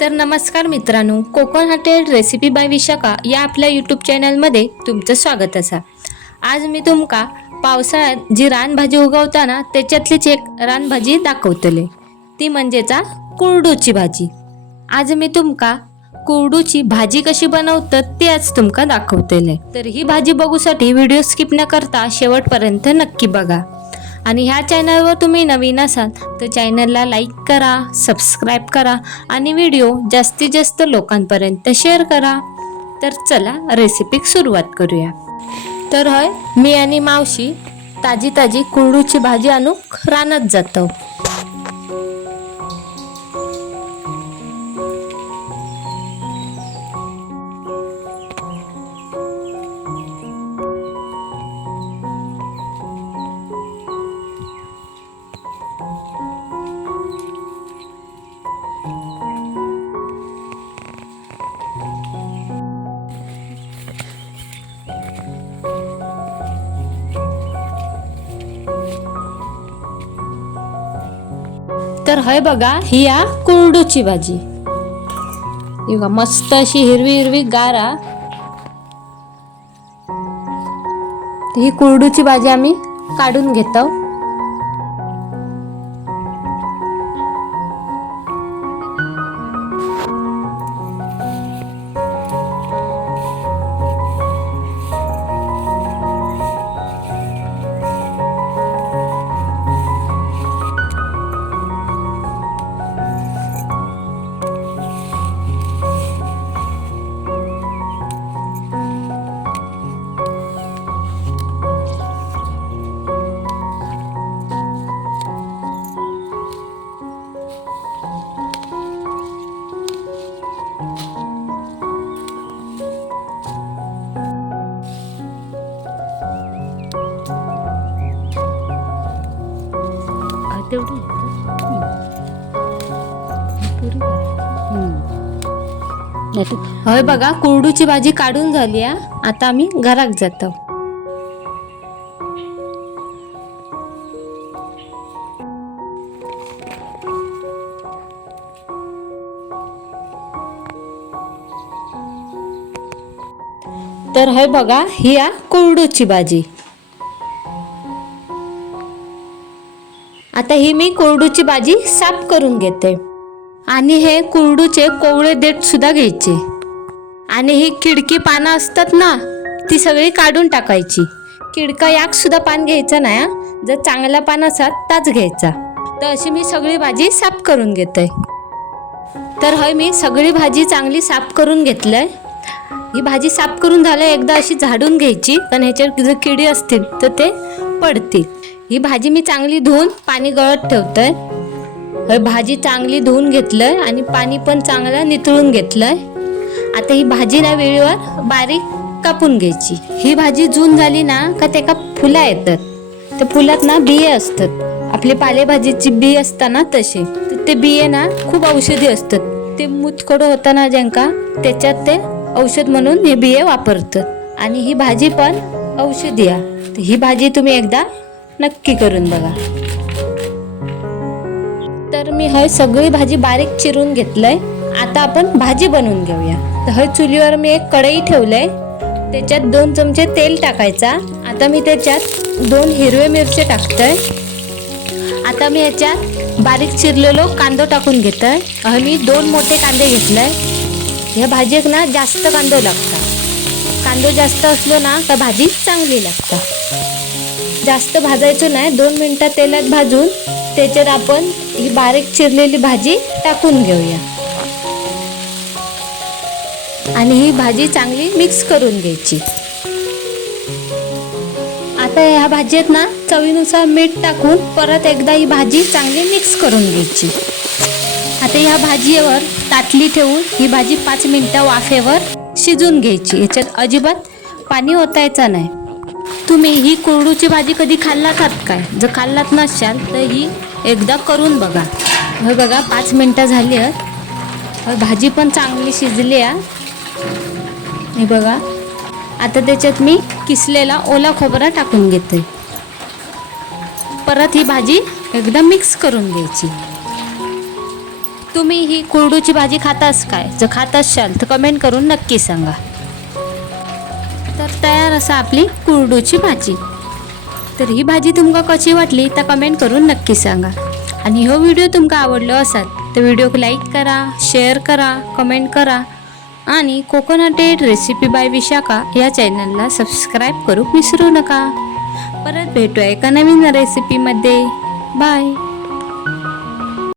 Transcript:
तर नमस्कार मित्रांनो, Konkan hotel recipe by Vishakha या आपल्या यूट्यूब चॅनलमध्ये तुमचं स्वागत असा। आज मी तुमका पावसाळ्यात जी रानभाजी उगवताना त्याच्यातलीच एक रानभाजी दाखवतले, ती म्हणजेचा कुरडूची भाजी। आज मी तुमका कुरडूची भाजी कशी बनवतात ते आज तुमका दाखवतले। तर ही भाजी बघूसाठी व्हिडिओ स्किप न करता शेवटपर्यंत नक्की बघा। आणि ह्या चॅनलवर तुम्ही नवीन असाल तर चॅनलला लाईक करा, सबस्क्राईब करा आणि व्हिडिओ जास्तीत जास्त लोकांपर्यंत शेअर करा। तर चला रेसिपीक सुरुवात करूया। तर होय, मी आणि मावशी ताजी ताजी कुरडूची भाजी आणूक रानात जातो। तर हय बघा, ही या कुरडूची भाजी बघा, मस्त अशी हिरवी हिरवी गारा। ही कुरडूची भाजी आम्ही काढून घेतो। होय बघा, कुरडूची भाजी काढून झाली आहे। आता आम्ही घरात जातो। तर होय बघा, ही आहे कुरडूची भाजी। आता ही मी कुरडूची भाजी साफ करून घेते आणि हे कुरडूचे कोवळे देठ सुद्धा घ्यायचे आणि ही किडकी पानं असतात ना, ती सगळी काढून टाकायची। किडका याक सुद्धा पान घ्यायचा नाही, जर चांगला पान असतात ताच घ्यायचा। तर अशी मी सगळी भाजी साफ करून घेते। तर हय, मी सगळी भाजी चांगली साफ करून घेतलंय। ही भाजी साफ करून झालं, एकदा अशी झाडून घ्यायची, कारण ह्याच्यावर जर किडी असतील तर ते पडतील। ही भाजी मी चांगली धुवून पाणी गळत ठेवतोय। भाजी चांगली धुवून घेतलंय आणि पाणी पण चांगलं नितळून घेतलंय। आता ही भाजी ना वेळेवर बारीक कापून घ्यायची। ही भाजी जून झाली ना का त्याका फुला येतात। त्या फुलात ना बिये असतात, आपली पालेभाजीची बी असताना तसे। तर ते बिये ना खूप औषधी असतात। ते मुतखडं होताना ज्यांका त्याच्यात ते औषध म्हणून हे बिये वापरतात आणि ही भाजी पण औषधी आहे। तर ही भाजी तुम्ही एकदा नक्की करून बघा। तर मी हय सगळी भाजी बारीक चिरून घेतलंय। आता आपण भाजी बनवून घेऊया। तर हय चुलीवर मी एक कढई ठेवलंय, त्याच्यात 2 चमचे तेल टाकायचा। आता मी त्याच्यात 2 हिरवे मिरचे टाकतोय। आता मी याच्यात बारीक चिरलेलो कांदो टाकून घेतोय। मी 2 मोठे कांदे घेतले। या भाजीक ना जास्त कांदो लागतात। कांदो जास्त असलो ना तर भाजी चांगली लागतात। जास्त भाजायचं नाही, 2 मिनिटं तेलात भाजून त्याच्यात आपण ही बारीक चिरलेली भाजी टाकून घेऊया आणि ही भाजी चांगली मिक्स करून घ्यायची। आता ह्या भाजीत ना चवीनुसार मीठ टाकून परत एकदा ही भाजी चांगली मिक्स करून घ्यायची। आता ह्या भाजीवर ताटली ठेवून ही भाजी 5 मिनिटं वाफेवर शिजून घ्यायची। याच्यात अजिबात पाणी ओतायचं नाही। तुम्ही ही कुरडूची भाजी कधी खाल्लात काय? जर खाल्लात नसाल तर ही एकदा करून बघा। हे बघा 5 मिनिटं झाली आहेत, भाजी पण चांगली शिजली आहे। हे बघा, आता त्याच्यात मी किसलेला ओला खोबरा टाकून घेते। परत ही भाजी एकदम मिक्स करून घ्यायची. तुम्ही ही कुरडूची भाजी खातास काय? जर खात असाल तर कमेंट करून नक्की सांगा. तर तयार असा आपली कुरडूची भाजी. तर ही भाजी तुमका कशी वाटली तर कमेंट करून नक्की सांगा. आणि हो व्हिडिओ तुमका आवडलो असाल तर व्हिडिओक लाईक करा, शेअर करा, कमेंट करा आणि कोकोनटेड रेसिपी बाय विशाखा या चॅनलला सबस्क्राईब करू विसरू नका. परत भेटूया एका नवीन रेसिपीमध्ये. बाय.